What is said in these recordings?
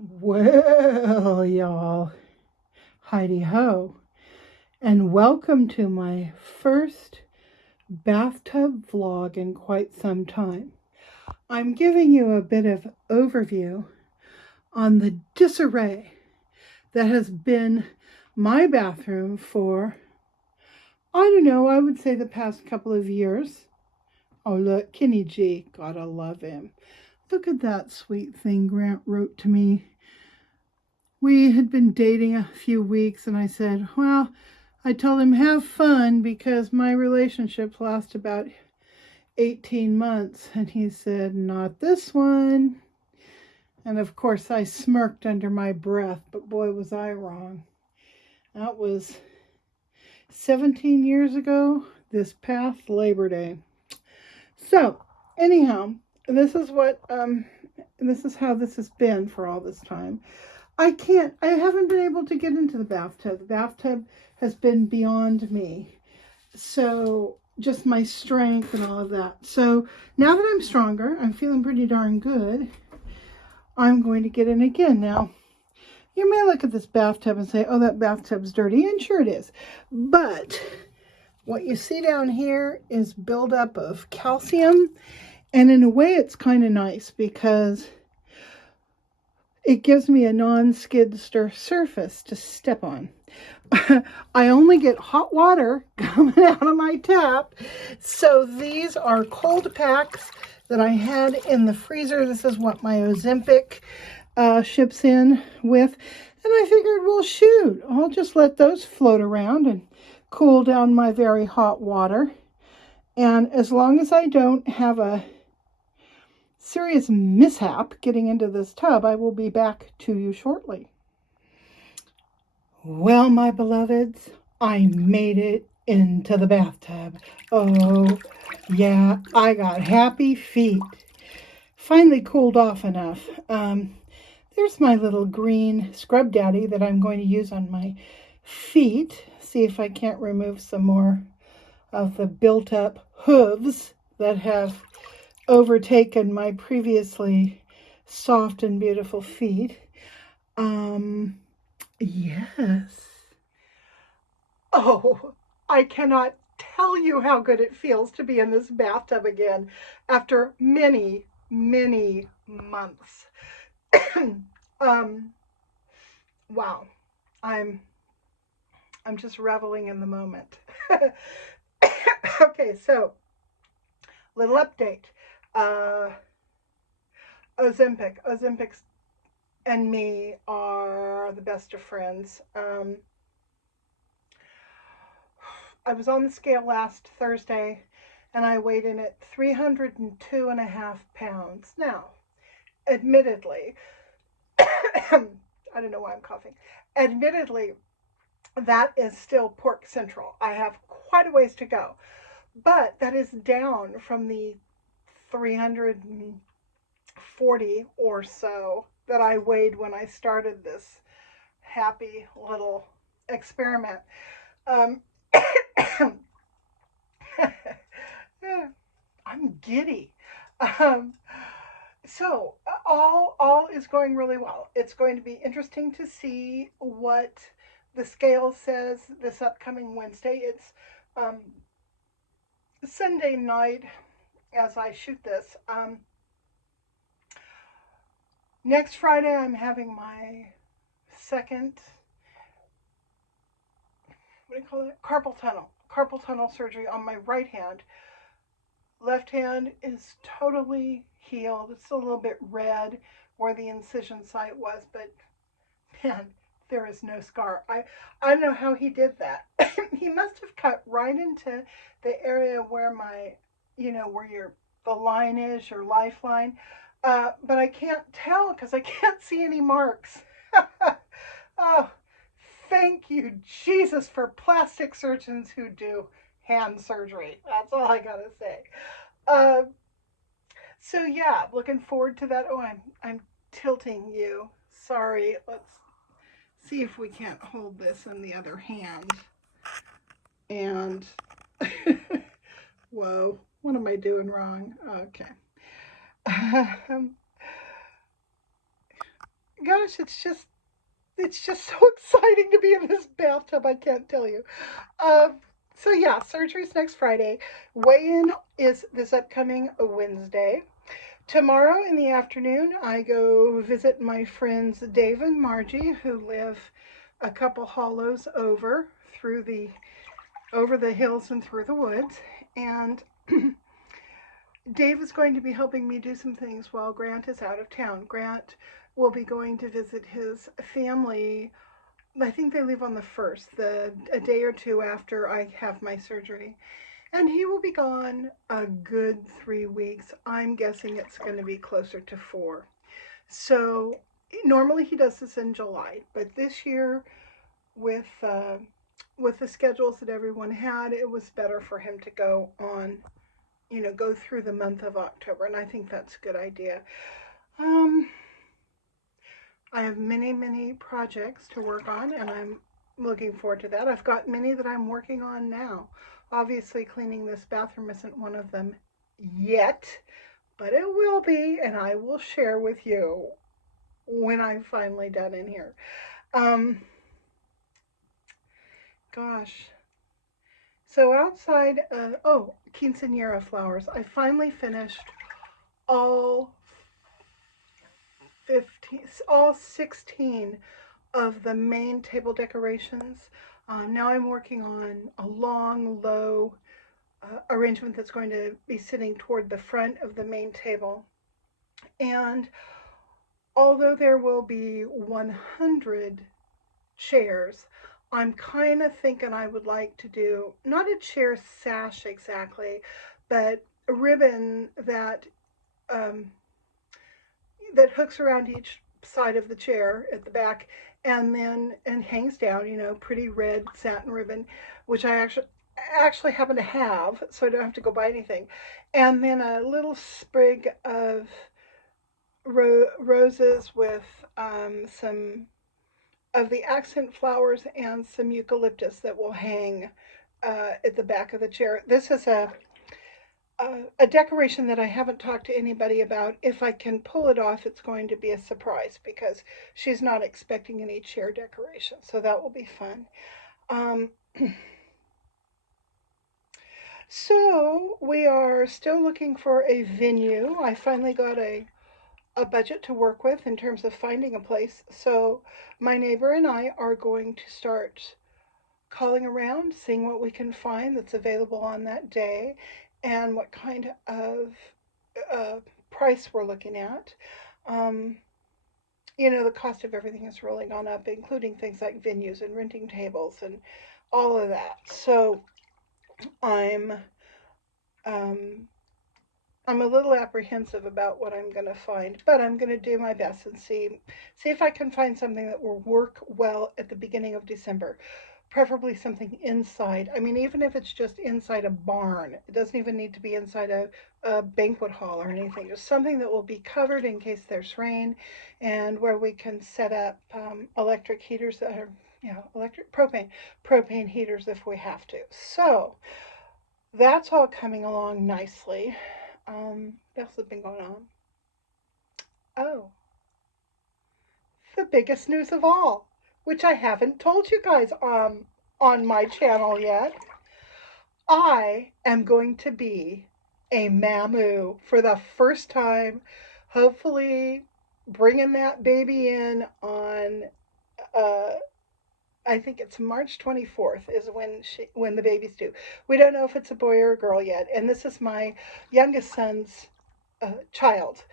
Well, y'all, Heidi ho, and welcome to my first bathtub vlog in quite some time. I'm giving you a bit of overview on the disarray that has been my bathroom for, I don't know, I would say the past couple of years. Oh, look, Kenny G, gotta love him. Look at that sweet thing Grant wrote to me. We had been dating a few weeks, and I said, well, I told him, have fun, because my relationships last about 18 months. And he said, not this one. And of course, I smirked under my breath, but boy, was I wrong. That was 17 years ago, this past Labor Day. So, anyhow, this is how this has been for all this time. I haven't been able to get into the bathtub. The bathtub has been beyond me. So just my strength and all of that. So now that I'm stronger, I'm feeling pretty darn good, I'm going to get in again. Now, you may look at this bathtub and say, oh, that bathtub's dirty. And sure it is. But what you see down here is buildup of calcium. And in a way, it's kind of nice because it gives me a non-skid surface to step on. I only get hot water coming out of my tap. So these are cold packs that I had in the freezer. This is what my Ozempic ships in with. And I figured, well, shoot, I'll just let those float around and cool down my very hot water. And as long as I don't have a serious mishap getting into this tub, I will be back to you shortly. Well, my beloveds, I made it into the bathtub. Oh, yeah, I got happy feet. Finally cooled off enough. There's my little green scrub daddy that I'm going to use on my feet. See if I can't remove some more of the built up hooves that have overtaken my previously soft and beautiful feet. Yes. Oh, I cannot tell you how good it feels to be in this bathtub again after many, many months. Wow. I'm just reveling in the moment. Okay, so little update. Ozempic and me are the best of friends. I was on the scale last Thursday and I weighed in at 302.5 pounds. Now, admittedly, I don't know why I'm coughing. Admittedly, that is still pork central. I have quite a ways to go, but that is down from the 340 or so that I weighed when I started this happy little experiment. I'm giddy. So all is going really well. It's going to be interesting to see what the scale says this upcoming Wednesday. It's Sunday night as I shoot this. Next Friday, I'm having my second, what do you call it? Carpal tunnel surgery on my right hand. Left hand is totally healed. It's a little bit red where the incision site was, but man, there is no scar. I don't know how he did that. He must have cut right into the area where my, where the line is, your lifeline. But I can't tell because I can't see any marks. Oh, thank you, Jesus, for plastic surgeons who do hand surgery. That's all I gotta say. So yeah, looking forward to that. Oh, I'm tilting you. Sorry. Let's see if we can't hold this in the other hand. And whoa, what am I doing wrong? Okay. gosh, it's just so exciting to be in this bathtub. I can't tell you. Um, so yeah, surgery's next Friday. Weigh-in is this upcoming Wednesday. Tomorrow in the afternoon, I go visit my friends Dave and Margie, who live a couple hollows through the over the hills and through the woods. And Dave is going to be helping me do some things while Grant is out of town. Grant will be going to visit his family. I think they leave on the 1st, a day or two after I have my surgery. And he will be gone a good 3 weeks. I'm guessing it's going to be closer to 4. So normally he does this in July, but this year with with the schedules that everyone had, it was better for him to go on, go through the month of October, and I think that's a good idea. Um, I have many, many projects to work on, and I'm looking forward to that. I've got many that I'm working on now. Obviously, cleaning this bathroom isn't one of them yet, but it will be, and I will share with you when I'm finally done in here. Um, Gosh. So outside, quinceanera flowers. I finally finished all all 16 of the main table decorations. Now I'm working on a long, low arrangement that's going to be sitting toward the front of the main table. And although there will be 100 chairs, I'm kind of thinking I would like to do not a chair sash exactly, but a ribbon um, that hooks around each side of the chair at the back and hangs down, pretty red satin ribbon, which I actually happen to have, so I don't have to go buy anything. And then a little sprig of roses with some of the accent flowers and some eucalyptus that will hang at the back of the chair. This is a decoration that I haven't talked to anybody about. If I can pull it off, it's going to be a surprise because she's not expecting any chair decoration. So that will be fun. Um, so we are still looking for a venue. I finally got a budget to work with in terms of finding a place. So my neighbor and I are going to start calling around, seeing what we can find that's available on that day and what kind of uh, price we're looking at. Um, the cost of everything has really gone up, including things like venues and renting tables and all of that. So I'm um, I'm a little apprehensive about what I'm going to find, but I'm going to do my best and see if I can find something that will work well at the beginning of December. Preferably something inside. I mean, even if it's just inside a barn, it doesn't even need to be inside a banquet hall or anything. Just something that will be covered in case there's rain, and where we can set up electric heaters that are, electric propane heaters if we have to. So that's all coming along nicely. What else has been going on? Oh, the biggest news of all, which I haven't told you guys on my channel yet. I am going to be a mamu for the first time. Hopefully, bringing that baby in on uh, I think it's March 24th is when the baby's due. We don't know if it's a boy or a girl yet, and this is my youngest son's child.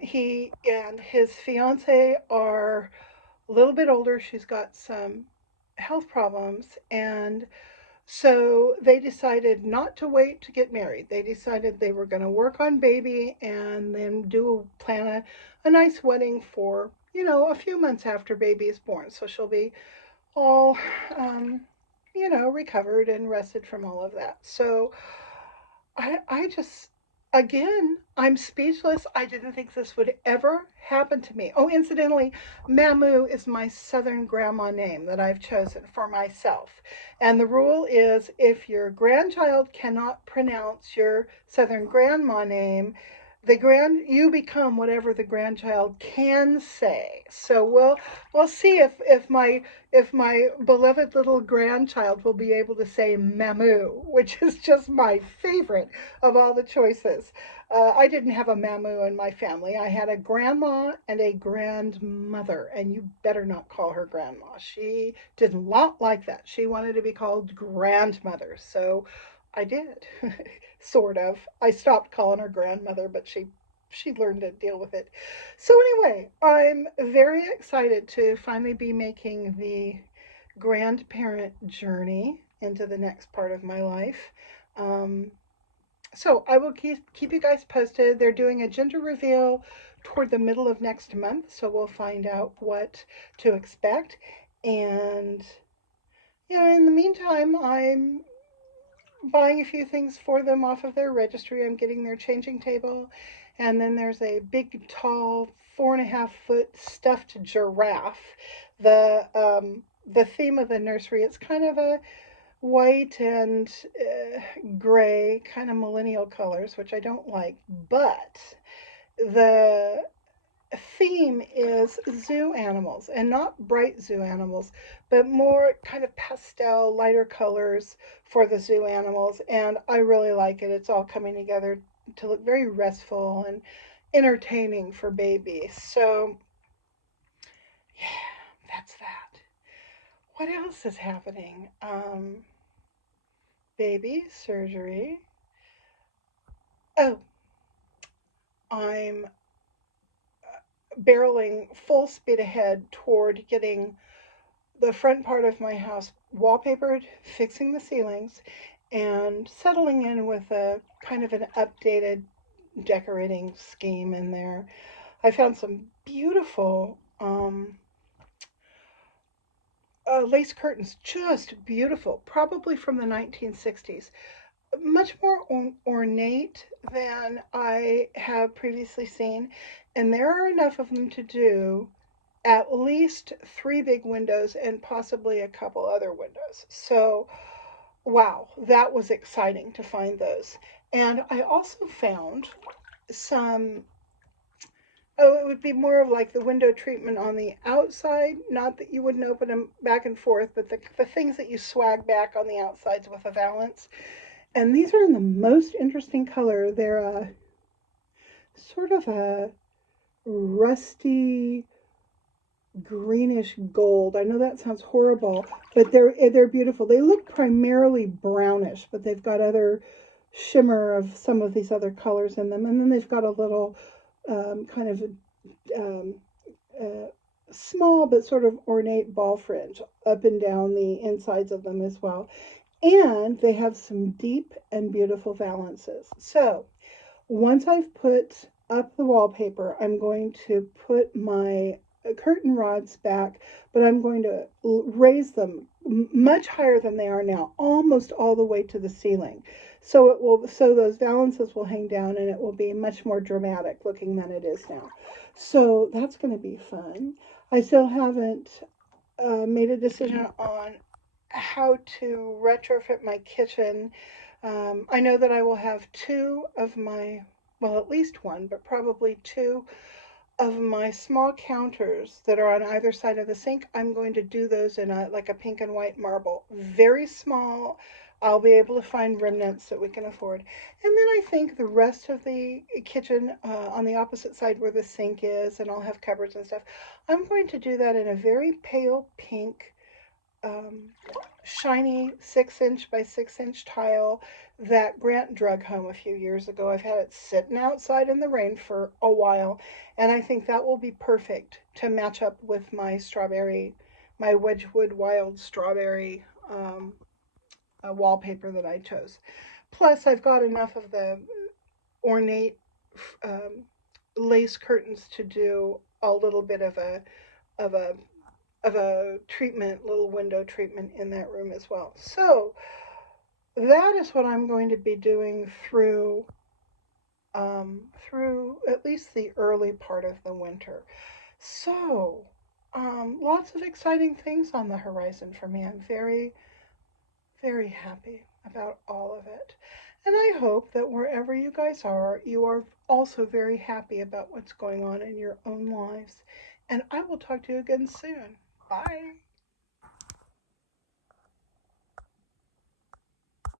He and his fiance are a little bit older. She's got some health problems, and so they decided not to wait to get married. They decided they were going to work on baby and then plan a nice wedding for, a few months after baby is born. So she'll be all, recovered and rested from all of that. So I just, again, I'm speechless. I didn't think this would ever happen to me. Oh, incidentally, Mamu is my Southern grandma name that I've chosen for myself. And the rule is if your grandchild cannot pronounce your Southern grandma name, You become whatever the grandchild can say. So we'll see if my beloved little grandchild will be able to say mamu, which is just my favorite of all the choices. I didn't have a mamu in my family. I had a grandma and a grandmother, and you better not call her grandma. She did not like that. She wanted to be called grandmother. So I did. Sort of. I stopped calling her grandmother, but she learned to deal with it. So anyway, I'm very excited to finally be making the grandparent journey into the next part of my life. Um, so I will keep you guys posted. They're doing a gender reveal toward the middle of next month, so we'll find out what to expect. And yeah, in the meantime, I'm buying a few things for them off of their registry. I'm getting their changing table, and then there's a big, tall, 4.5 foot stuffed giraffe. The theme of the nursery, it's kind of a white and gray, kind of millennial colors, which I don't like, but the theme is zoo animals, and not bright zoo animals, but more kind of pastel, lighter colors for the zoo animals. And I really like it. It's all coming together to look very restful and entertaining for babies. So, yeah, that's that. What else is happening? Baby surgery. Oh, I'm barreling full speed ahead toward getting the front part of my house wallpapered, fixing the ceilings, and settling in with a kind of an updated decorating scheme in there. I found some beautiful lace curtains, just beautiful, probably from the 1960s. Much more ornate than I have previously seen, and there are enough of them to do at least 3 big windows and possibly a couple other windows. So, wow, that was exciting to find those. And I also found some, oh, it would be more of like the window treatment on the outside. Not that you wouldn't open them back and forth, but the things that you swag back on the outsides with a valance. And these are in the most interesting color. They're a sort of a rusty greenish gold. I know that sounds horrible, but they're beautiful. They look primarily brownish, but they've got other shimmer of some of these other colors in them, and then they've got a little kind of um, uh, small but sort of ornate ball fringe up and down the insides of them as well. And they have some deep and beautiful valances. So once I've put up the wallpaper, I'm going to put my curtain rods back, but I'm going to raise them much higher than they are now, almost all the way to the ceiling. So those valances will hang down and it will be much more dramatic looking than it is now. So that's going to be fun. I still haven't made a decision on how to retrofit my kitchen. I know that I will have two of my, well, at least one, but probably two of my small counters that are on either side of the sink. I'm going to do those in a like a pink and white marble, very small. I'll be able to find remnants that we can afford. And then I think the rest of the kitchen on the opposite side where the sink is, and I'll have cupboards and stuff, I'm going to do that in a very pale pink um, shiny 6 inch by 6 inch tile that Grant drug home a few years ago. I've had it sitting outside in the rain for a while, and I think that will be perfect to match up with my Wedgwood Wild Strawberry wallpaper that I chose. Plus, I've got enough of the ornate um, lace curtains to do a little bit of a of a treatment, little window treatment in that room as well. So that is what I'm going to be doing through at least the early part of the winter. So lots of exciting things on the horizon for me. I'm very, very happy about all of it. And I hope that wherever you guys are, you are also very happy about what's going on in your own lives. And I will talk to you again soon. Bye.